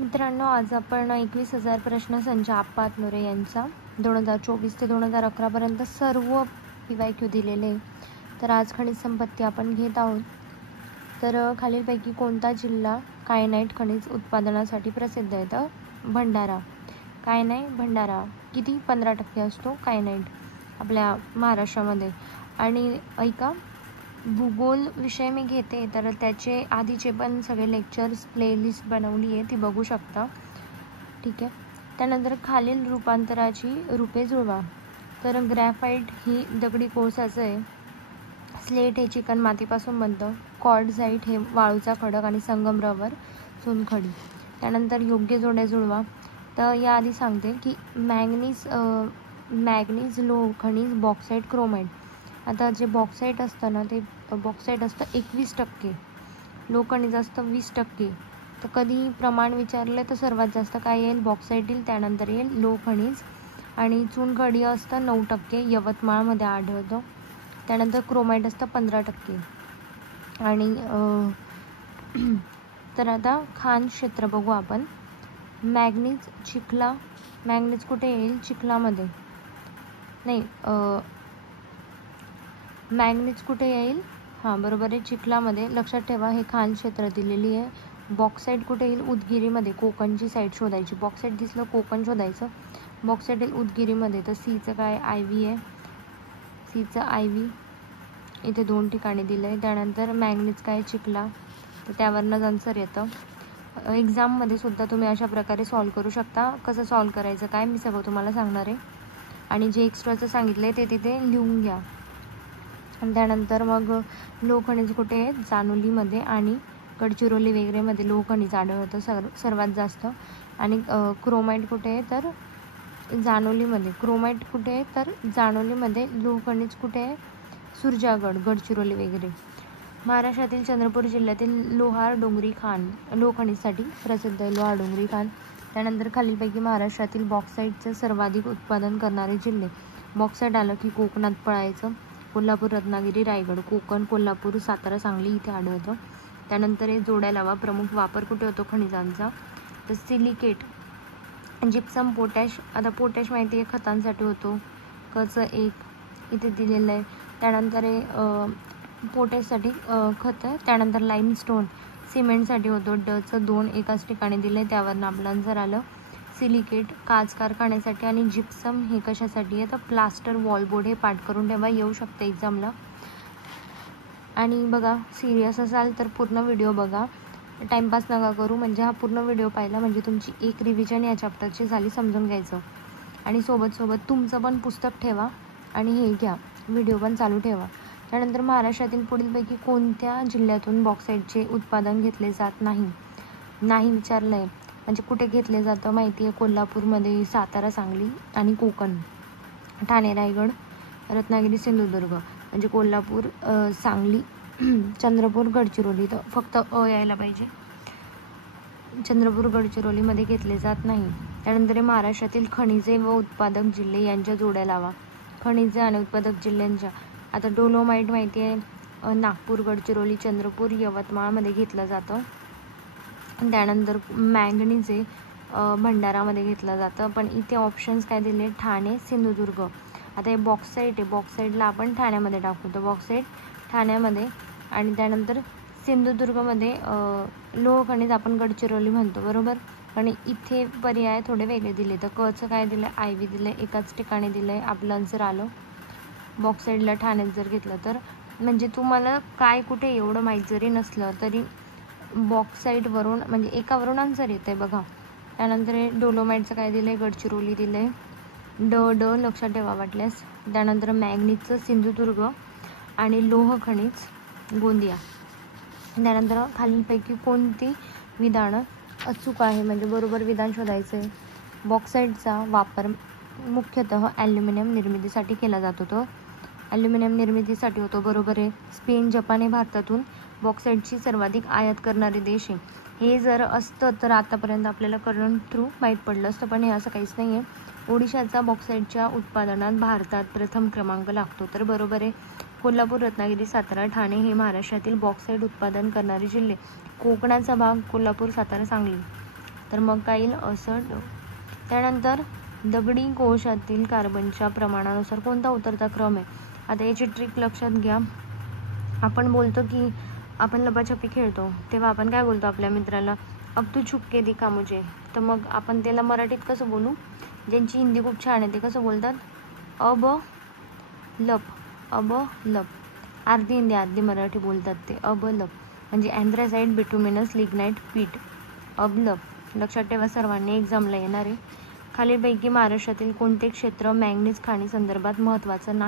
मित्रांनो, आज आपण 21,000 प्रश्नसंच आप्पा हातनुरे यांचा 2024 ते 2011 पर्यंत सर्व PYQ दिलेले आहे. तर आज खनिज संपत्ती आपण घेत आहोत. तर खालीलपैकी कोणता जिल्हा कायनाईट खनिज उत्पादनासाठी प्रसिद्ध आहे? तर भंडारा. काय नाही, भंडारा. किती? 15% असतो कायनाईट आपल्या महाराष्ट्रामध्ये. आणि ऐका, भूगोल विषय मी घेते तर त्याचे आधीचे पण सगळे लेक्चर्स प्लेलिस्ट बनवली आहे, ती बघू शकता. ठीक आहे. त्यानंतर खालील रूपांतराची रूपे जुळवा. तर ग्रॅफाईट ही दगडी कोळसाचं आहे. स्लेट हे चिकण मातीपासून बनतं. क्वार्टझाईट हे वाळूचा खडक आणि संगमरवर चुनखडी. त्यानंतर योग्य जोड्या जुळवा. तर याआधी सांगते की मॅग्नीज लोह खनिज, बॉक्साईट, क्रोमाईट. आता जे बॉक्साईट असतं ना, ते बॉक्साईट असतं 21%, लोह खनिज असतं 20%. तर कधी प्रमाण विचारलं तर सर्वात जास्त काय येईल? बॉक्साईट येईल, त्यानंतर येईल लोह खनिज. आणि चुनखडी असतं 9%, यवतमाळमध्ये आढळतं. त्यानंतर क्रोमाईट असतं 15%. आणि तर आता खाण क्षेत्र बघू आपण. मॅग्नीज कुठे येईल? चिखलामध्ये. नाही, मॅग्नीज कुठे येईल? हां, बरोबर आहे, चिखलामध्ये. लक्षात ठेवा, हे खाण क्षेत्र दिलेली आहे. बॉक्साईट कुठे येईल? उदगीरीमध्ये. कोकणची साईड शोधायची. बॉक्साईट दिसलं, कोकण शोधायचं. बॉक्साईट येईल उदगीरीमध्ये. तर सीचं काय? IV आहे. सीचं IV इथे 2 ठिकाणी दिलं आहे. त्यानंतर मॅग्नीज काय? चिखला. तर त्यावरनं आन्सर येतं. एक्झाममध्ये सुद्धा तुम्ही अशा प्रकारे सॉल्व करू शकता. कसं सॉल्व करायचं काय मी सगळं तुम्हाला सांगणार आहे. आणि जे एक्स्ट्राचं सांगितलं आहे ते तिथे लिहून घ्या. आणि त्यानंतर मग लोह खनिज कुठे आहे? जानोलीमध्ये आणि गडचिरोली वगैरेमध्ये लोह खनिज आढळतं सर्वात जास्त. आणि क्रोमाईट कुठे आहे? तर जानोलीमध्ये. क्रोमाईट कुठे आहे? तर जानोलीमध्ये. लोह खनिज कुठे आहे? सुरजागड, गडचिरोली वगैरे. महाराष्ट्रातील चंद्रपूर जिल्ह्यातील लोहार डोंगरी खाण लोह खनिजसाठी प्रसिद्ध आहे. लोहार डोंगरी खाण. त्यानंतर खालीलपैकी महाराष्ट्रातील बॉक्साईटचं सर्वाधिक उत्पादन करणारे जिल्हे. बॉक्साईट आलं की कोकणात पळायचं. कोल्हापूर, रत्नागिरी, रायगड. कोकण, कोल्हापूर, सातारा, सांगली इथे आढळतं. त्यानंतर हे जोड्या लावा. प्रमुख वापर कुठे होतो खनिजांचा? तर सिलिकेट, जिप्सम, पोटॅश. आता पोटॅश माहिती आहे खतांसाठी होतो. कचं 1 इथे दिलेलं आहे. त्यानंतर हे पोटॅशसाठी खत आहे. त्यानंतर लाईमस्टोन सिमेंटसाठी होतो. डचं 2 एकाच ठिकाणी दिलं आहे, त्यावरनं आपलं आन्सर आलं. सिलिकेट काच कारखान्यासाठी. आणि जिप्सम हे कशासाठी आहे? तर प्लास्टर वॉलबोर्ड. हे पाठ करून ठेवा, येऊ शकतं एक्झामला. आणि बघा, सिरियस असाल तर पूर्ण व्हिडिओ बघा, टाईमपास नका करू. म्हणजे हा पूर्ण व्हिडिओ पाहिला म्हणजे तुमची एक रिव्हिजन या चॅप्टरची झाली, समजून घ्यायचं. आणि सोबत तुमचं पण पुस्तक ठेवा आणि हे घ्या, व्हिडिओ पण चालू ठेवा. त्यानंतर महाराष्ट्रातील पुढीलपैकी कोणत्या जिल्ह्यातून बॉक्साईटचे उत्पादन घेतले जात नाही विचारलं आहे. म्हणजे कुठे घेतले जातं माहिती आहे? कोल्हापूरमध्ये, सातारा, सांगली आणि कोकण. ठाणे, रायगड, रत्नागिरी, सिंधुदुर्ग. म्हणजे कोल्हापूर, सांगली, चंद्रपूर, गडचिरोली. तर फक्त यायला पाहिजे. चंद्रपूर, गडचिरोलीमध्ये घेतले जात नाही. त्यानंतर महाराष्ट्रातील खनिजे व उत्पादक जिल्हे यांच्या जोड्या लावा. खनिजे आणि उत्पादक जिल्ह्यांच्या. आता डोलोमाईट माहिती आहे, नागपूर, गडचिरोली, चंद्रपूर, यवतमाळमध्ये घेतलं जातं. त्यानंतर मॅंगनीज भंडारामध्ये घेतलं जातं. पण इथे ऑप्शन्स काय दिले? ठाणे, सिंधुदुर्ग. आता हे बॉक्साईट आहे, बॉक्साईटला आपण ठाण्यामध्ये टाकू. तर बॉक्साईट ठाण्यामध्ये. आणि त्यानंतर सिंधुदुर्गमध्ये लोह खनिज आपण गडचिरोली म्हणतो, बरोबर. आणि इथे पर्याय थोडे वेगळे दिले. तर कचं काय दिलं? IV दिलं, एकाच ठिकाणी दिलं आहे, आपलं आन्सर आलं. बॉक्साईटला ठाण्यात जर घेतलं तर. म्हणजे तुम्हाला काय कुठे एवढं माहीत जरी नसलं तरी बॉक्साईटवरून म्हणजे एकावरून आन्सर येतं आहे बघा. त्यानंतर हे डोलोमाईटचं काय दिलं आहे? गडचिरोली दिलं आहे. ड लक्षात ठेवा वाटल्यास. त्यानंतर मॅग्नीजचं सिंधुदुर्ग आणि लोह खनिज गोंदिया. त्यानंतर खालीलपैकी कोणती विधानं अचूक आहे? म्हणजे बरोबर विधान शोधायचं आहे. बॉक्साईटचा वापर मुख्यतः ॲल्युमिनियम निर्मितीसाठी केला जातो. तो ॲल्युमिनियम निर्मितीसाठी होतो, बरोबर आहे. स्पेन, जपान हे भारतातून बॉक्साईटची सर्वाधिक आयात करणारे देश आहे. हे जर असतं तर आतापर्यंत आपल्याला करंट थ्रू माहीत पडलं असतं, पण हे असं काहीच नाही आहे. ओडिशाचा बॉक्साईटच्या उत्पादनात भारतात प्रथम क्रमांक लागतो. तर बरोबर आहे. कोल्हापूर, रत्नागिरी, सातारा, ठाणे हे महाराष्ट्रातील बॉक्साईट उत्पादन करणारे जिल्हे. कोकणाचा भाग कोल्हापूर, सातारा, सांगली. तर मग काय येईल असड. त्यानंतर दगडी कोळशातील कार्बनच्या प्रमाणानुसार कोणता उतरता क्रम आहे. आता याची ट्रिक लक्षात घ्या. आपण बोलतो की आपण लपाछपी खेळतो तेव्हा आपण काय बोलतो आपल्या मित्राला, अब तू छुप के दिखा मुझे. तर मग आपण त्याला मराठीत कसं बोलू, ज्यांची हिंदी खूप छान आहे ते कसं बोलतात, अब लप, अब लप. अर्धी हिंदी अर्धी मराठी बोलतात ते, अब लप म्हणजे अँथ्रासाइट बिटुमिनस लिग्नाइट पीठ, अब लप. लक्षात ठेवा सर्वांनी, एक्झामला येणार आहे. खालीलपैकी महाराष्ट्रातील कोणते क्षेत्र मॅंगनीज खाणी संदर्भात महत्त्वाचं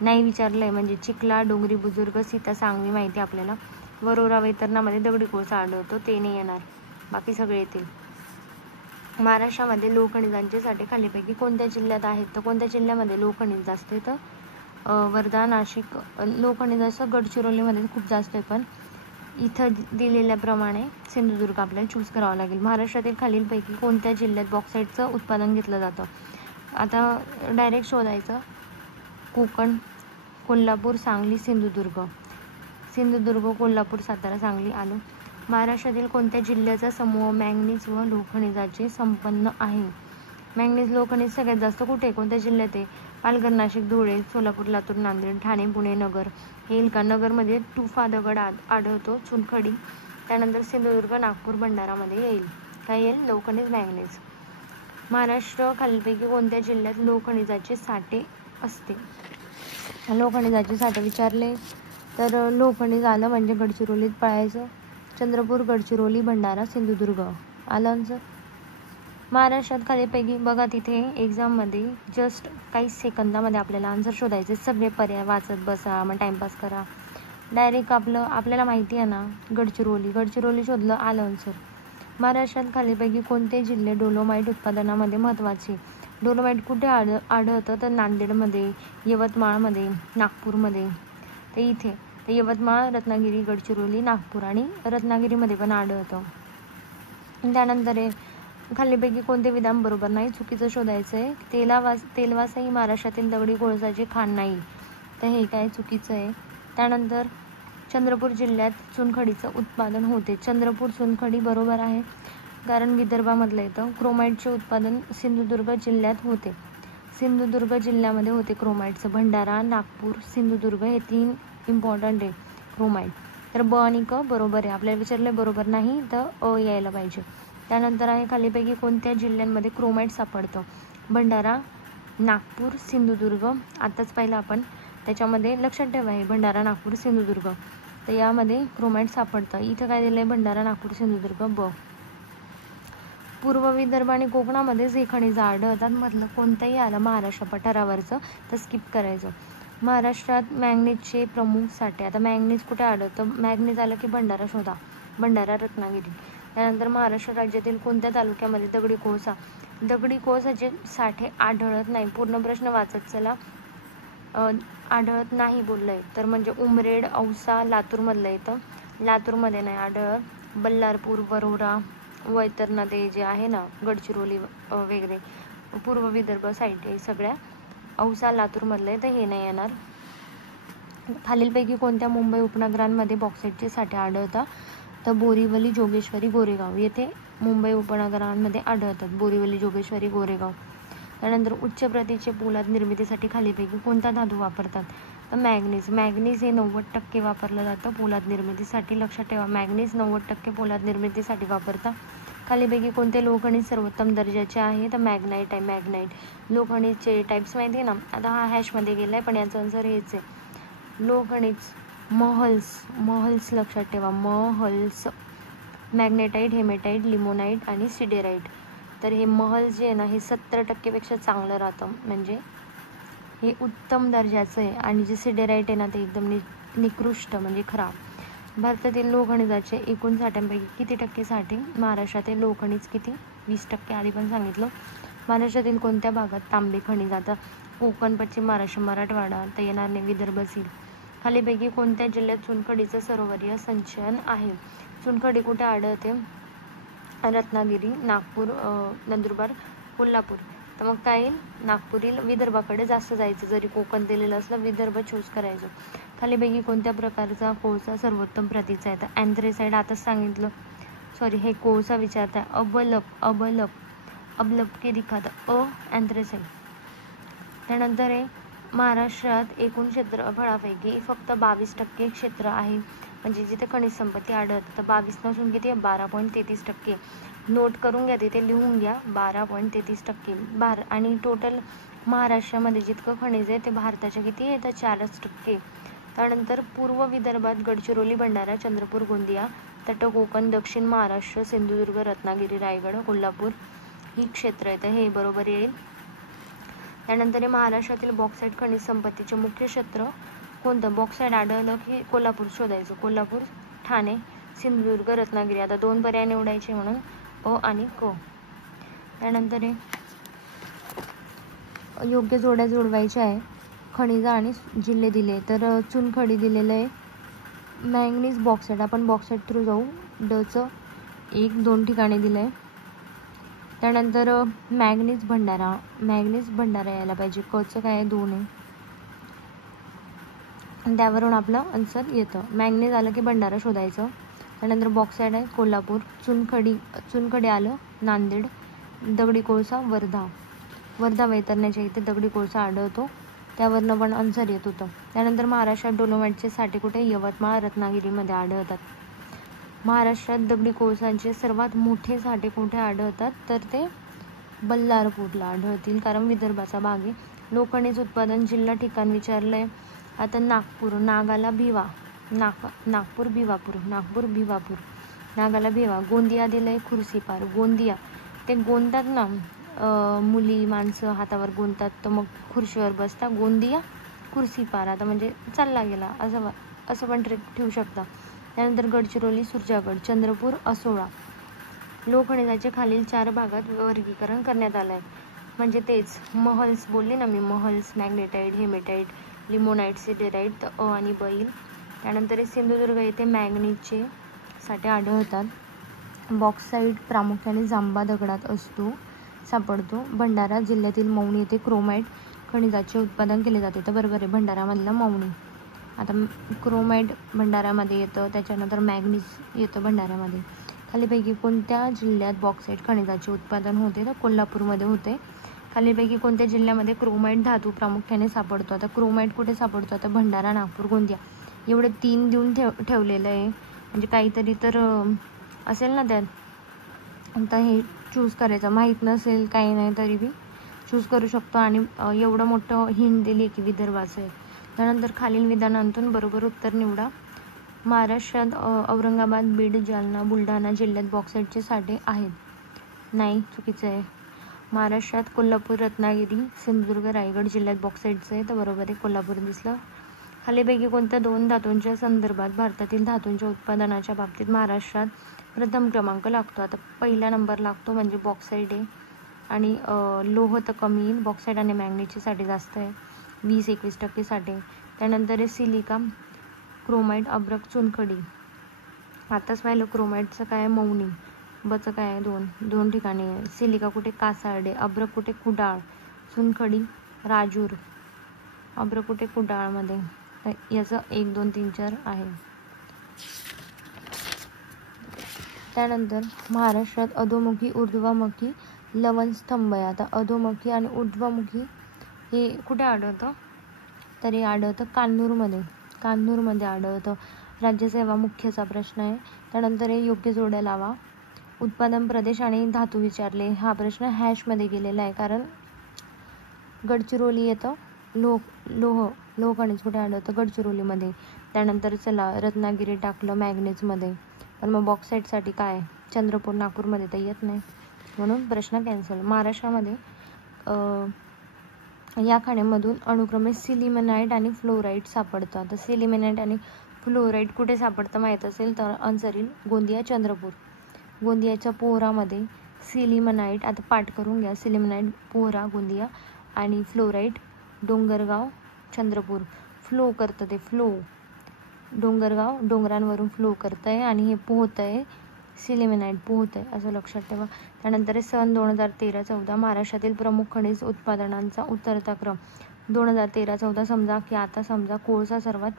नाही विचारलंय. म्हणजे चिखला, डोंगरी बुजुर्ग, सीता, सांगवी माहिती आपल्याला. वरोरा वैतरणामध्ये दगडी कोळसा आढळतो, ते नाही येणार, बाकी सगळे येतील. महाराष्ट्रामध्ये लोहखनिजांचे साठे खालीपैकी कोणत्या जिल्ह्यात आहेत. तर कोणत्या जिल्ह्यामध्ये लोहखनिज जास्त आहे, तर वर्धा, नाशिक. लोहखनिजाचं गडचिरोलीमध्ये खूप जास्त आहे, पण इथं दिलेल्याप्रमाणे सिंधुदुर्ग आपल्याला चूज करावं लागेल. महाराष्ट्रातील खालीलपैकी कोणत्या जिल्ह्यात बॉक्साईटचं उत्पादन घेतलं जातं. आता डायरेक्ट शोधायचं, कोकण, कोल्हापूर, सांगली, सिंधुदुर्ग. सिंधुदुर्ग, कोल्हापूर, सातारा, सांगली आलं. महाराष्ट्रातील कोणत्या जिल्ह्याचा समूह मॅंगनीज व लोहखनिजाचे संपन्न आहे. मॅंगनीज लोहखनिज सगळ्यात जास्त कुठे, कोणत्या जिल्ह्यात आहे. पालघर, नाशिक, धुळे, सोलापूर, लातूर, नांदेड, ठाणे, पुणे, नगर. हे येईल का. नगरमध्ये तुफा दगड आढळतो, चुनखडी. त्यानंतर सिंधुदुर्ग, नागपूर, भंडारामध्ये येईल. काय येईल, लोहखनिज मॅंगनीज. महाराष्ट्र खालीलपैकी कोणत्या जिल्ह्यात लोहखनिजाचे साठे असते. लोहखनिजाचे साठे विचारले तर लोहखनिज आलं म्हणजे गडचिरोलीत पळायचं. चंद्रपूर, गडचिरोली, भंडारा, सिंधुदुर्ग आलं आन्सर. महाराष्ट्रात खालीपैकी बघा, तिथे एक्झाममध्ये जस्ट काही सेकंदामध्ये आपल्याला आन्सर शोधायचे. सगळे पर्याय वाचत बसा, मग टाईमपास करा. डायरेक्ट आपल्याला माहिती आहे ना, गडचिरोली शोधलं, आलं आन्सर. महाराष्ट्रात खालीपैकी कोणते जिल्हे डोलोमाईट उत्पादनामध्ये महत्त्वाचे. डोलोमाईट कुठे आढळतं, तर नांदेडमध्ये, यवतमाळमध्ये, नागपूरमध्ये. तर इथे तर यवतमाळ, रत्नागिरी, गडचिरोली, नागपूर आणि रत्नागिरीमध्ये पण आढळतं. त्यानंतर खालीपैकी कोणते विधान बरोबर नाही, चुकीचं शोधायचं आहे. तेलवासा ही महाराष्ट्रातील दगडी कोळसाची खाण नाही, तर हे काय चुकीचं आहे. त्यानंतर चंद्रपूर जिल्ह्यात चुनखडीचं उत्पादन होते. चंद्रपूर चुनखडी बरोबर आहे, कारण विदर्भामधलं येतं. क्रोमाईटचे उत्पादन सिंधुदुर्ग जिल्ह्यात होते. सिंधुदुर्ग जिल्ह्यामध्ये होते क्रोमाईटचं. भंडारा, नागपूर, सिंधुदुर्ग हे 3 इम्पॉर्टंट आहे क्रोमाईट. तर ब आणि क बरोबर आहे. आपल्याला विचारलं बरोबर नाही तर अ यायला पाहिजे. त्यानंतर आहे खालीपैकी कोणत्या जिल्ह्यांमध्ये क्रोमाईट सापडतं. भंडारा, नागपूर, सिंधुदुर्ग. आताच पाहिलं आपण, त्याच्यामध्ये लक्षात ठेवा आहे भंडारा, नागपूर, सिंधुदुर्ग. तर यामध्ये क्रोमाईट सापडतं. इथं काय दिलं आहे, भंडारा, नागपूर, सिंधुदुर्ग ब. पूर्व विदर्भ आणि कोकणामध्येच हे खनिज आढळतात. मधलं कोणतंही आलं महाराष्ट्र पठारावरचं तर स्किप करायचं. महाराष्ट्रात मॅंगनीजचे प्रमुख साठे. आता मॅंगनीज कुठे आढळतं, मॅंगनीज आलं की भंडारा शोधा, भंडारा, रत्नागिरी. त्यानंतर महाराष्ट्र राज्यातील कोणत्या तालुक्यामध्ये दगडी कोळसाचे साठे आढळत नाही. पूर्ण प्रश्न वाचत चला. आढळत नाही बोललंय तर म्हणजे उमरेड, औसा, लातूरमधलं येतं. लातूरमध्ये नाही आढळत. बल्लारपूर, वरोरा, वैतरणामध्ये जे आहे ना, गडचिरोली वगैरे पूर्व विदर्भ साईड आहे सगळ्या. औसा, लातूरमधलं आहे, तर हे नाही येणार. खालीलपैकी कोणत्या मुंबई उपनगरांमध्ये बॉक्साईटचे साठे आढळतात. तर बोरिवली, जोगेश्वरी, गोरेगाव येथे मुंबई उपनगरांमध्ये आढळतात. बोरिवली, जोगेश्वरी, गोरेगाव. त्यानंतर उच्च प्रतीचे पोलाद निर्मितीसाठी खालीपैकी कोणता धातू वापरतात. तर मॅंगनीज हे 90% वापरलं जातं पोलाद निर्मितीसाठी. लक्षात ठेवा, मॅंगनीज 90% पोलाद निर्मितीसाठी वापरतात. खालीपैकी कोणते लोहखनिज सर्वोत्तम दर्जाचे आहे. तर मॅग्नाईट आहे. मॅग्नाईट लोहखनिजचे टाईप्स माहिती आहे ना. आता हा हॅशमध्ये गेला आहे, पण याचं आन्सर हेच आहे. लोहखनिज महल्स लक्षात ठेवा, महल्स. मॅग्नेटाईट, हेमेटाईट, लिमोनाईट आणि सिडेराईट. तर हे महल्स जे आहे ना, हे 70%पेक्षा चांगलं राहतं, म्हणजे हे उत्तम दर्जाचं आहे. आणि जे सिडेराईट आहे ना, ते एकदम निकृष्ट म्हणजे खराब. भारतातील लोहखनिजाचे एकूण साठ्यांपैकी किती टक्के साठे महाराष्ट्रातील लोहखनिज किती, 20%. आधी पण सांगितलं. महाराष्ट्रातील कोणत्या भागात तांबे खनिज. आता कोकण, पश्चिम महाराष्ट्र, मराठवाडा तर येणार नाही, विदर्भ असेल. खालीपैकी कोणत्या जिल्ह्यात चुनखडीचं सरोवरीय संचयन आहे. चुनखडी कुठे आढळते. रत्नागिरी, नागपूर, नंदुरबार, कोल्हापूर. तर मग काय येईल, नागपूर येईल. विदर्भाकडे जास्त जायचं, जरी कोकण दिलेलं असलं विदर्भ चूज करायचं. खालीपैकी कोणत्या प्रकारचा कोळसा सर्वोत्तम प्रतीचा आहे. तर अँथ्रेसाइट आताच सांगितलं. सॉरी हे कोळसा विचारत आहे. अबलब के दिखाता एंथ्रेसाइट. त्यानंतर आहे महाराष्ट्रात एकूण क्षेत्रफळापैकी फक्त 22% क्षेत्र आहे म्हणजे जिथे खनिज संपत्ती आढळते. तर 22 नसून किती आहे 12.33%. नोट करून घ्या, तिथे लिहून घ्या 12.33%. आणि टोटल महाराष्ट्रामध्ये जितकं खनिज आहे ते भारताच्या किती आहे तर 4%. त्यानंतर पूर्व विदर्भात गडचिरोली, भंडारा, चंद्रपूर, गोंदिया, तट कोकण, दक्षिण महाराष्ट्र, सिंधुदुर्ग, रत्नागिरी, रायगड, कोल्हापूर ही क्षेत्र आहेत. हे बरोबर येईल. त्यानंतर महाराष्ट्रातील बॉक्साईट खनिज संपत्तीचे मुख्य क्षेत्र कोणतं? बॉक्साईट आढळलं की कोल्हापूर शोधायचं. कोल्हापूर, ठाणे, सिंधुदुर्ग, रत्नागिरी. आता 2 पर्याय निवडायचे म्हणून अ आणि क. त्यानंतर योग्य जोड्या जोडवायच्या आहे. खनिज आणि जिल्हे दिले तर चुनखडी दिलेलं आहे. मॅंगनीज बॉक्साईट आपण बॉक्साईट थ्रू जाऊ. डचं 1-2 ठिकाणी दिलं आहे. त्यानंतर मॅंगनीज भंडारा यायला पाहिजे. कचं काय आहे 2 आहे. त्यावरून आपलं आन्सर येतं. मॅंगनीज आलं की भंडारा शोधायचं. त्यानंतर बॉक्साईट आहे कोल्हापूर. चुनखडी आलं नांदेड. दगडी कोळसा वर्धा वैतरण्याच्या इथे दगडी कोळसा आढळतो. त्यावरनं पण आन्सर येत होतं. त्यानंतर महाराष्ट्रात डोलोमाईटचे साठे कुठे? यवतमाळ, रत्नागिरीमध्ये आढळतात. महाराष्ट्रात दगडी कोळसांचे सर्वात मोठे साठे कुठे आढळतात? तर ते बल्लारपूरला आढळतील, कारण विदर्भाचा भाग आहे. लोखंडीच उत्पादन जिल्हा ठिकाण विचारलंय. आता नागपूर, नागाला भिवा, नागपूर भिवापूर, नागाला भिवा. गोंदिया दिलंय खुर्सीपार. गोंदिया ते गोंदतात ना मुली माणसं हातावर गोंदतात, तर मग खुर्शीवर बसता. गोंदिया खुर्सीपार. आता म्हणजे चालला गेला असं पण ट्रिक ठेवू शकता. त्यानंतर गडचिरोली, सुरजागड, चंद्रपूर, असोळा. लोहखनिजाचे खालील 4 भागात वर्गीकरण करण्यात आलं आहे. म्हणजे तेच महल्स बोलली ना मी, महल्स, मॅग्नेटाईट, हेमेटाईट, लिमोनाईट, सिडेराईट, तर अ आणि ब येईल. त्यानंतर सिंधुदुर्ग येथे मॅंगनीजचे साठे आढळतात. बॉक्साईट प्रामुख्याने जांबा दगडात सापडतो. भंडारा जिल्ह्यातील मौनी येथे क्रोमाईट खनिजाचे उत्पादन केले जाते. तर बरोबर आहे, भंडारामधलं मौनी. आता क्रोमाईट भंडारामध्ये येतं. त्याच्यानंतर मॅंगनीज येतं भंडाऱ्यामध्ये. खालीपैकी कोणत्या जिल्ह्यात बॉक्साईट खनिजाचे उत्पादन होते? तर कोल्हापूरमध्ये होते. खालीपैकी कोणत्या जिल्ह्यामध्ये क्रोमाईट धातू प्रामुख्याने सापडतो? आता क्रोमाईट कुठे सापडतो? आता भंडारा, नागपूर, गोंदिया. एवढे 3 देऊन ठेवलेलं आहे. म्हणजे काहीतरी तर असेल ना त्यात. आता हे चूज करायचं. माहीत नसेल काही नाही तरी बी चूज करू शकतो. आणि एवढं मोठं हिंट दिली की विदर्भाचं आहे. त्यानंतर खालील विधानांतून बरोबर उत्तर निवडा. महाराष्ट्रात औरंगाबाद, बीड, जालना, बुलढाणा जिल्ह्यात बॉक्साईटचे साठे आहेत. नाही, चुकीचं आहे. महाराष्ट्रात कोल्हापूर, रत्नागिरी, सिंधुदुर्ग, रायगड जिल्ह्यात बॉक्साईटचं आहे. तर बरोबर आहे, कोल्हापूर दिसलं. खालीपैकी कोणत्या 2 धातूंच्या संदर्भात भारतातील धातूंच्या उत्पादनाच्या बाबतीत महाराष्ट्रात प्रथम क्रमांक लागतो? आता पहिला नंबर लागतो म्हणजे बॉक्साईट आहे. आणि लोह तर कमी येईल. बॉक्साईट आणि मॅंगनीजचे साठे जास्त आहे, 20-21% साठे. त्यानंतर आहे सिलिका, क्रोमाईट, अब्रक, चुनखडी. आताच पाहिलं क्रोमाईटचं काय आहे मौनी. बचं काय आहे 2 ठिकाणी आहे. सिलिका कुठे? कासार्डे. अब्रक कुठे? कुडाळ. चुनखडी राजूर. अब्रक कुठे? कुडाळमध्ये. याचं 1, 2, 3, 4 आहे. त्यानंतर महाराष्ट्रात अधोमुखी, ऊर्ध्वमुखी लवण स्तंभ आहे. आता अधोमुखी आणि ऊर्ध्वमुखी हे कुठे आढळतं? तर हे आढळतं कान्नूरमध्ये आढळतं. राज्यसेवा मुख्यचा प्रश्न आहे. त्यानंतर हे योग्य जोड्या लावा. उत्पादन प्रदेश आणि धातू विचारले. हा प्रश्न हॅशमध्ये गेलेला आहे, कारण गडचिरोली येतं. लोह खनिज कुठे आढळतं? गडचिरोलीमध्ये. त्यानंतर चला रत्नागिरी टाकलं मॅंगनीजमध्ये, पण मग बॉक्साईटसाठी काय? चंद्रपूर, नागपूरमध्ये तर येत नाही, म्हणून प्रश्न कॅन्सल. महाराष्ट्रामध्ये या खाणीमधून अनुक्रमे सिलिमेनाईट आणि फ्लोराईट सापडतात. तर सिलिमेनाईट आणि फ्लोराईट कुठे सापडतं माहीत असेल तर आन्सर येईल गोंदिया, चंद्रपूर. गोंदियाच्या पोहरामध्ये सिलिमेनाईट, आता पाठ करून घ्या. सिलिमेनाईट पोहरा गोंदिया, आणि फ्लोराईट डोंगरगाव, चंद्रपूर. फ्लो करतं ते, डोंगरगाव डोंगरांवरून फ्लो करतं आहे आणि हे पोहतं आहे, सिलिमेनाईट पोहतं आहे, असं लक्षात ठेवा. त्यानंतर सन 2013-14 महाराष्ट्रातील प्रमुख खनिज उत्पादनांचा उतरता क्रम. 2013-14 समजा की आता समजा कोळसा सर्वात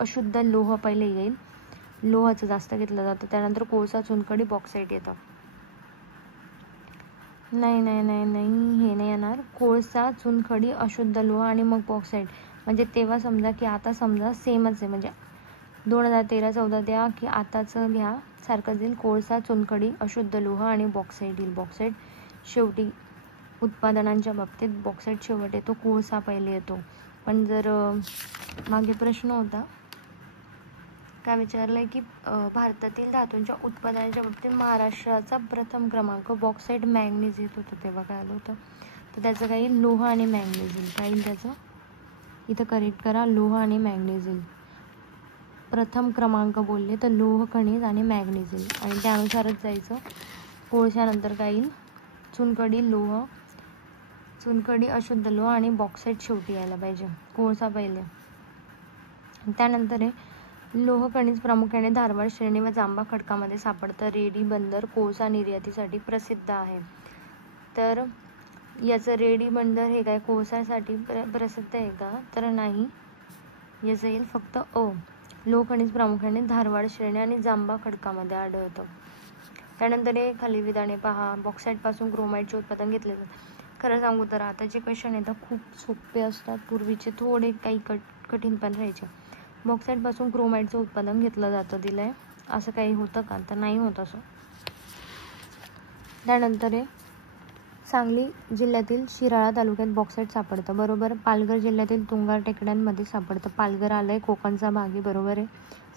अशुद्ध लोह पहिले येईल. लोहाचं जास्त घेतलं जातं. त्यानंतर कोळसा, चुनखडी, बॉक्साईट येतं. नाही नाही नाही नाही हे नाही येणार. कोळसा, चुनखडी, अशुद्ध लोह आणि मग बॉक्साईट. म्हणजे तेव्हा समजा की आता समजा सेमच आहे. म्हणजे 2013-14 द्या की आताचं घ्या सारखंच येईल. कोळसा, चुनखडी, अशुद्ध लोह आणि बॉक्साईट येईल. बॉक्साईट शेवटी उत्पादनांच्या बाबतीत बॉक्साईट शेवट येतो, कोळसा पहिले येतो. पण जर मागे प्रश्न होता काय विचारलंय की भारतातील धातूंच्या उत्पादनाच्या बाबतीत महाराष्ट्राचा प्रथम क्रमांक. बॉक्साईट मॅंगनीज येत होतं तेव्हा काय आलं होतं. तर त्याचं काही लोह आणि मॅंगनीज येईल. काय येईल त्याचं इथं करेक्ट करा. लोह आणि मॅंगनीज येईल. प्रथम क्रमांक बोलले तर लोह, खनिज आणि मॅंगनीज येईल आणि त्यानुसारच जायचं. कोळशानंतर काय येईल, चुनखडी, लोह, चुनखडी, अशुद्ध लोह आणि बॉक्साईट शेवटी यायला पाहिजे. कोळसा पहिले. त्यानंतर आहे लोह खनिज प्रामुख्याने धारवाड श्रेणी व जांबा खडकामध्ये सापडतं. रेडी बंदर कोळसा निर्यातीसाठी प्रसिद्ध आहे. तर याचं रेडी बंदर हे काय कोळसासाठी प्रसिद्ध आहे का, तर नाही. याचं येईल फक्त अ. लोह खनिज प्रामुख्याने धारवाड श्रेणी आणि जांबा खडकामध्ये आढळतं. त्यानंतर हे खाली विधाने पहा. बॉक्साईटपासून क्रोमाईटचे उत्पादन घेतले जाते. खरं सांगू तर आताचे क्वेश्चन येतात खूप सोपे असतात. पूर्वीचे थोडे काही कठीण पण राहायचे. बॉक्साईटपासून क्रोमाईटचं उत्पादन घेतलं जातं दिलंय. असं काही होतं का, तर नाही होत असं. त्यानंतर आहे सांगली जिल्ह्यातील शिराळा तालुक्यात बॉक्साईट सापडतं. बरोबर. पालघर जिल्ह्यातील तुंगार टेकड्यांमध्ये सापडतं. पालघर आलंय कोकणचा भाग आहे. बरोबर आहे.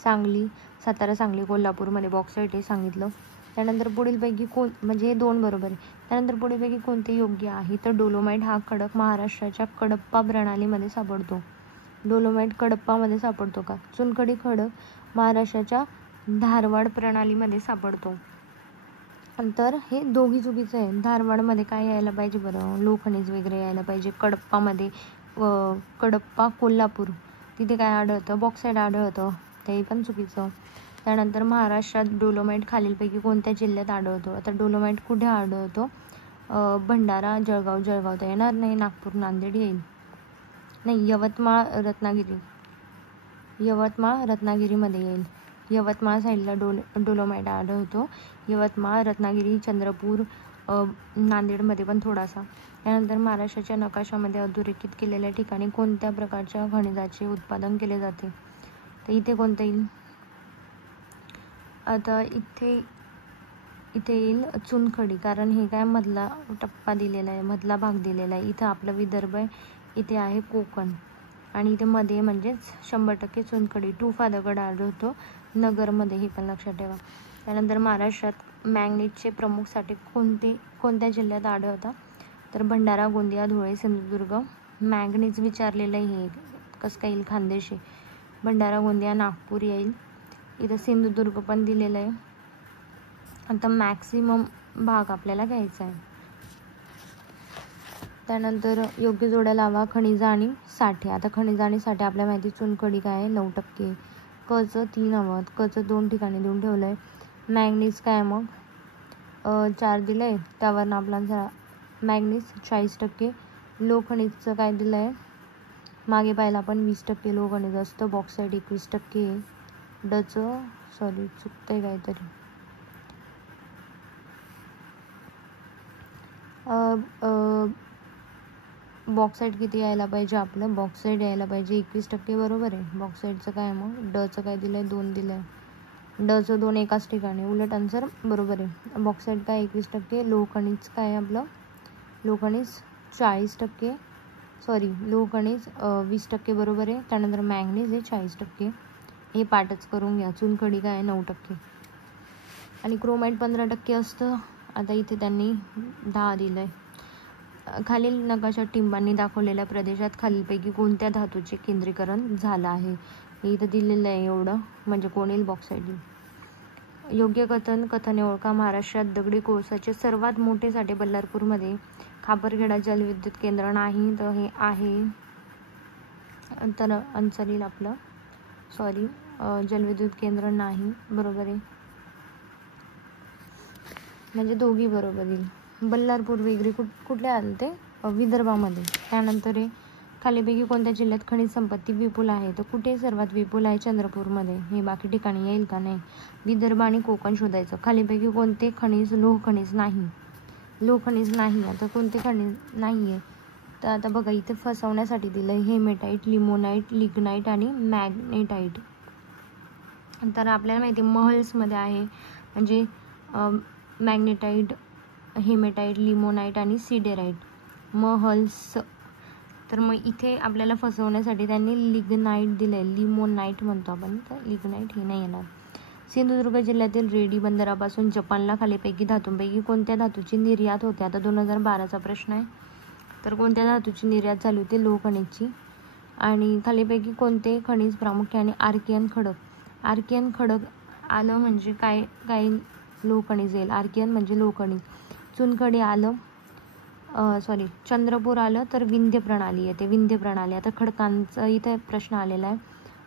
सांगली, सातारा, सांगली, कोल्हापूरमध्ये बॉक्साईट हे सांगितलं. त्यानंतर पुढीलपैकी म्हणजे हे 2 बरोबर आहे. त्यानंतर पुढीलपैकी कोणते योग्य आहे, तर डोलोमाईट हा खडक महाराष्ट्राच्या कडप्पा प्रणालीमध्ये सापडतो. डोलोमाईट कडप्पामध्ये सापडतो का. चुनखडी खडक महाराष्ट्राच्या धारवाड प्रणालीमध्ये सापडतो. तर हे दोघी चुकीचं आहे. धारवाडमध्ये काय यायला पाहिजे बरं, लोहखनिज वगैरे यायला पाहिजे. कडप्पामध्ये कडप्पा कोल्हापूर तिथे काय आढळतं, बॉक्साईट आढळतं, ते पण चुकीचं. त्यानंतर महाराष्ट्रात डोलोमाईट खालीलपैकी कोणत्या जिल्ह्यात आढळतो. आता डोलोमाईट कुठे आढळतो, भंडारा, जळगाव तर येणार नाही. नागपूर, नांदेड येईल. नाही, यवतमाळ रत्नागिरीमध्ये येईल. यवतमाळ साईडला डोलोमाईट आढळतो. यवतमाळ, रत्नागिरी, चंद्रपूर, नांदेडमध्ये पण थोडासा. त्यानंतर महाराष्ट्राच्या नकाशामध्ये अधोरेखित केलेल्या ठिकाणी कोणत्या प्रकारच्या खनिजाचे उत्पादन केले जाते, तर इथे कोणतं येईल. आता इथे येईल चुनखडी, कारण हे काय मधला टप्पा दिलेला आहे, मधला भाग दिलेला आहे. इथं आपलं विदर्भ आहे, इथे आहे कोकण आणि इथे मध्ये म्हणजेच 100% चुनखडी. टुफा दगड आढळतो नगरमध्ये, हे पण लक्षात ठेवा. त्यानंतर महाराष्ट्रात मॅंगनीजचे प्रमुख साठे कोणत्या जिल्ह्यात आढळतात, तर भंडारा, गोंदिया, धुळे, सिंधुदुर्ग. मॅंगनीज विचारलेलं आहे हे कसं काय येईल, खानदेशी. भंडारा, गोंदिया, नागपूर येईल. इथं सिंधुदुर्ग पण दिलेलं आहे. आता मॅक्सिमम भाग आपल्याला घ्यायचा आहे. त्यानंतर योग्य जोड्या लावा. खनिज आणि साठे. आता खनिज आणि साठे आपल्याला माहिती. चुनखडी काय आहे 9%, कचं 3 हवं, कचं 2 ठिकाणी देऊन ठेवलं आहे. मॅंगनीज काय मग 4 दिलं आहे, त्यावरनं आपला मॅंगनीज 40%. लोहखनिजचं काय दिलं आहे, मागे पाहिलं आपण 20% लोहखनिज असतं. बॉक्साईट 21% आहे. डचं चुकतंय काहीतरी. बॉक्साईट किती यायला पाहिजे आपलं, बॉक्साईट यायला पाहिजे 21%. बरोबर आहे. बॉक्साईटचं काय मग डचं काय दिलं आहे, 2 दिलं आहे. डचं 2 एकाच ठिकाणी, उलट आन्सर बरोबर आहे. बॉक्साईट काय 21%. लोहखनिज काय आपलं, लोहखनिज 40%, लोहखनिज 20% बरोबर आहे. त्यानंतर मॅंगनीज आहे 40%. हे पाठच करून घ्या. चुनखडी काय 9% आणि क्रोमाईट 15% असतं. आता इथे त्यांनी 10 दिलं आहे. खालील नकाशात टिंबांनी दाखवलेल्या प्रदेशात खालीलपैकी कोणत्या धातूचे केंद्रीकरण झालं आहे, हे इथं दिलेलं आहे. एवढं म्हणजे कोण येईल, बॉक्साईट येईल. योग्य कथने ओळखा. महाराष्ट्रात दगडी कोळसाचे सर्वात मोठे साठे बल्लारपूरमध्ये. खापरखेडा जलविद्युत केंद्र नाही, तर हे आहे. तर आन्सर येईल आपलं जलविद्युत केंद्र नाही. बरोबर आहे, म्हणजे दोघी बरोबर येईल. बल्लारपूर वगैरे कुठले आले ते विदर्भामध्ये. त्यानंतर आहे खालीपैकी कोणत्या जिल्ह्यात खनिज संपत्ती विपुल आहे? तर कुठे सर्वात विपुल आहे? चंद्रपूरमध्ये. हे बाकी ठिकाणी येईल का? नाही. विदर्भ आणि कोकण शोधायचं. खालीपैकी कोणते खनिज लोह खनिज नाही? लोह खनिज नाही. आता कोणते खनिज नाही आहे? तर आता बघा इथे फसवण्यासाठी दिलं आहे हेमेटाईट, लिमोनाईट, लिग्नाईट आणि मॅग्नेटाईट. तर आपल्याला माहिती आहे महल्समध्ये आहे म्हणजे मॅग्नेटाईट, हेमेटाईट, लिमोनाईट आणि सिडेराईट. महल्स. तर मग इथे आपल्याला फसवण्यासाठी त्यांनी लिग्नाईट दिलं आहे, लिमोनाईट म्हणतो आपण, तर लिग्नाईट हे नाही येणार. सिंधुदुर्ग जिल्ह्यातील रेडी बंदरापासून जपानला खालीपैकी धातूंपैकी कोणत्या धातूची निर्यात होते? आता 2012चा प्रश्न आहे. तर कोणत्या धातूची निर्यात झाली होती? लोह खनिजची. आणि खालीपैकी कोणते खनिज प्रामुख्याने आर्कियन खडक? आर्कियन खडक आलं म्हणजे काय काय लोह खनिज येईल? आर्कियन म्हणजे लोह खनिज. चुनखडी आलं, चंद्रपूर आलं तर विंध्य प्रणाली येते, विंध्य प्रणाली. आता खडकांचा इथे प्रश्न आलेला आहे.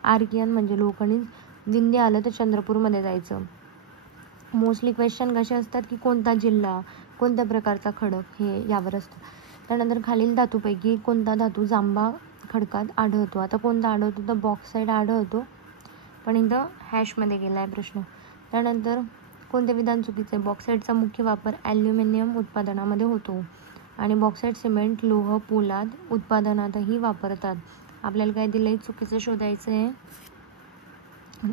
आर्कियन म्हणजे लोह खनिज, विंध्य आलं तर चंद्रपूरमध्ये जायचं. मोस्टली क्वेश्चन कसे असतात की कोणता जिल्हा, कोणत्या प्रकारचा खडक, हे यावर असतं. त्यानंतर खालील धातूपैकी कोणता धातू जांबा खडकात आढळतो? आता कोणता आढळतो? तर बॉक्साईट आढळतो, पण इथं हॅशमध्ये गेला आहे प्रश्न. त्यानंतर कोणते विधान चुकीचे? बॉक्साईटचा मुख्य वापर ॲल्युमिनियम उत्पादनामध्ये होतो आणि बॉक्साईट सिमेंट, लोह, पोलाद उत्पादनातही वापरतात. आपल्याला काय दिलं आहे? चुकीचं शोधायचं आहे.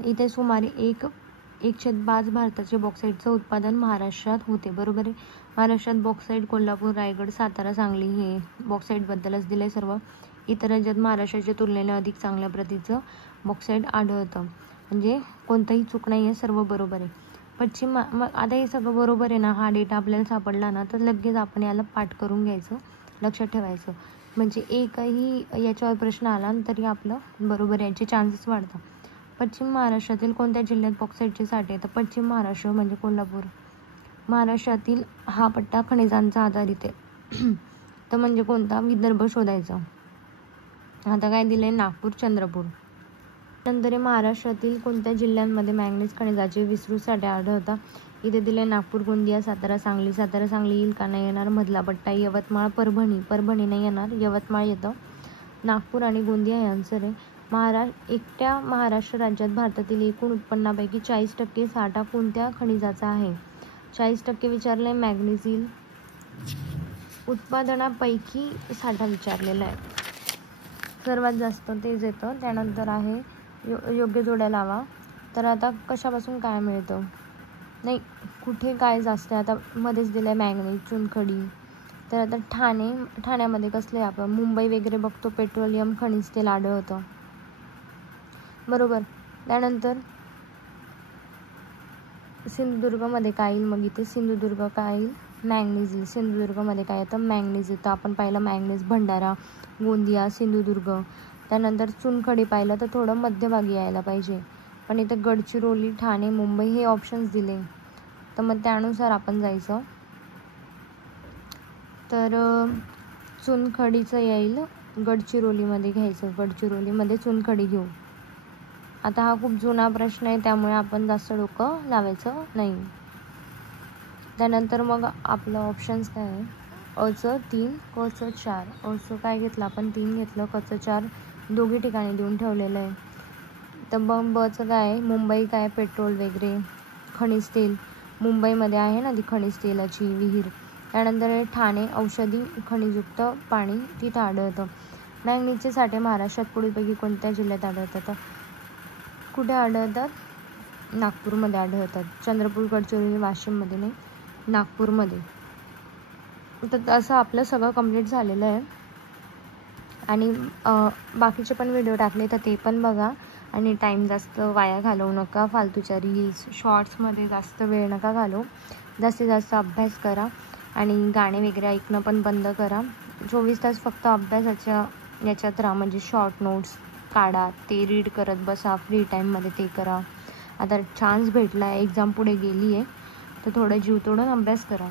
इथे सुमारे 1/5 भारताचे बॉक्साईटचं उत्पादन महाराष्ट्रात होते. बरोबर आहे. महाराष्ट्रात बॉक्साईट कोल्हापूर, रायगड, सातारा, सांगली हे बॉक्साईटबद्दलच दिलं आहे सर्व. इतर राज्यात महाराष्ट्राच्या तुलनेने अधिक चांगल्या प्रतीचं बॉक्साईट आढळतं. म्हणजे कोणतंही चूक नाही आहे, सर्व बरोबर आहे. मग आता हे सगळं बरोबर आहे ना, हा डेटा आपल्याला सापडला ना, तर लगेच आपण याला पाठ करून घ्यायचं, लक्षात ठेवायचं. म्हणजे एकही याच्यावर प्रश्न आला तरी आपलं बरोबर याचे चान्सेस वाढतात. पश्चिम महाराष्ट्रातील कोणत्या जिल्ह्यात बॉक्साईटचे साठे? तर पश्चिम महाराष्ट्र म्हणजे कोल्हापूर. महाराष्ट्रातील हा पट्टा खनिजांचा आधारित आहे. तर म्हणजे कोणता? विदर्भ शोधायचा. आता काय दिलं आहे? नागपूर, चंद्रपूर. नंतर महाराष्ट्रातील कोणत्या जिल्ह्यांमध्ये मॅंगनीज खनिजाचे विस्तृत साठे आढळतात? इथे दिले नागपूर, गोंदिया, सातारा, सांगली. सातारा, सांगली येईल का? नाही येणार. मधला पट्टा यवतमाळ, परभणी नाही येणार, यवतमाळ येतं. नागपूर आणि गोंदिया हे आन्सर आहे. एकट्या महाराष्ट्र राज्यात भारतातील एकूण उत्पन्नापैकी 40% साठा कोणत्या खनिजाचा आहे? 40% विचारलं आहे. मॅग्नेशियम उत्पादनापैकी साठा विचारलेला आहे, सर्वात जास्त तेच येतं. त्यानंतर आहे योग्य जोड्या लावा. तर आता कशापासून काय मिळतं? नाही, कुठे काय जास्त आहे? आता मध्येच दिलं आहे मॅंगनीज, चुनखडी. तर आता ठाण्यामध्ये कसले आपण मुंबई वगैरे बघतो, पेट्रोलियम खनिज तेल आढळतं. बरोबर. त्यानंतर सिंधुदुर्गमध्ये काय येईल? मग इथे सिंधुदुर्ग काय येईल? मॅंगनीज येईल. सिंधुदुर्गमध्ये काय येतं? मॅंगनीज येतं. आपण पाहिलं मॅंगनीज भंडारा, गोंदिया, सिंधुदुर्ग. त्यानंतर चुनखडी पाहिलं तर थोडं मध्यभागी यायला पाहिजे, पण इथं गडचिरोली, ठाणे, मुंबई हे ऑप्शन्स दिले, तर मग त्यानुसार आपण जायचं. तर चुनखडीचं येईल गडचिरोलीमध्ये घ्यायचं, गडचिरोलीमध्ये चुनखडी घेऊ. आता हा खूप जुना प्रश्न आहे, त्यामुळे आपण जास्त डोकं लावायचं नाही. त्यानंतर मग आपलं ऑप्शन्स काय आहे? अचं 3, कचं 4. अचं काय घेतलं आपण? 3 घेतलं. कचं 4 दोघी ठिकाणी देऊन ठेवलेलं आहे. तर बचं काय आहे? मुंबई काय? पेट्रोल वगैरे, खनिज तेल. मुंबईमध्ये आहे ना ती खनिज तेलाची विहीर. त्यानंतर ठाणे औषधी खनिजयुक्त पाणी तिथं आढळतं. मॅंगनीजचे साठे महाराष्ट्रात पुढीलपैकी कोणत्या जिल्ह्यात आढळतात? कुठे आढळतात? नागपूरमध्ये आढळतात. चंद्रपूर, गडचिरोली, वाशिममध्ये नाही, नागपूरमध्ये. तर असं आपलं सगळं कंप्लीट झालेलं आहे. आणि बाकीचे पण व्हिडिओ टाकले तर ते पण बघा. आणि टाईम जास्त वाया घालवू नका. फालतूच्या रील्स, शॉर्ट्समध्ये जास्त वेळ नका घालवू. जास्तीत जास्त अभ्यास करा आणि गाणे वगैरे ऐकणं पण बंद करा. 24 तास फक्त अभ्यासाच्या याच्यात राहा. म्हणजे शॉर्ट नोट्स काढा, ते रीड करत बसा फ्री टाईममध्ये, ते करा. आता चान्स भेटला आहे, एक्झाम पुढे गेली आहे, तर थोडं जीव तोडून अभ्यास करा.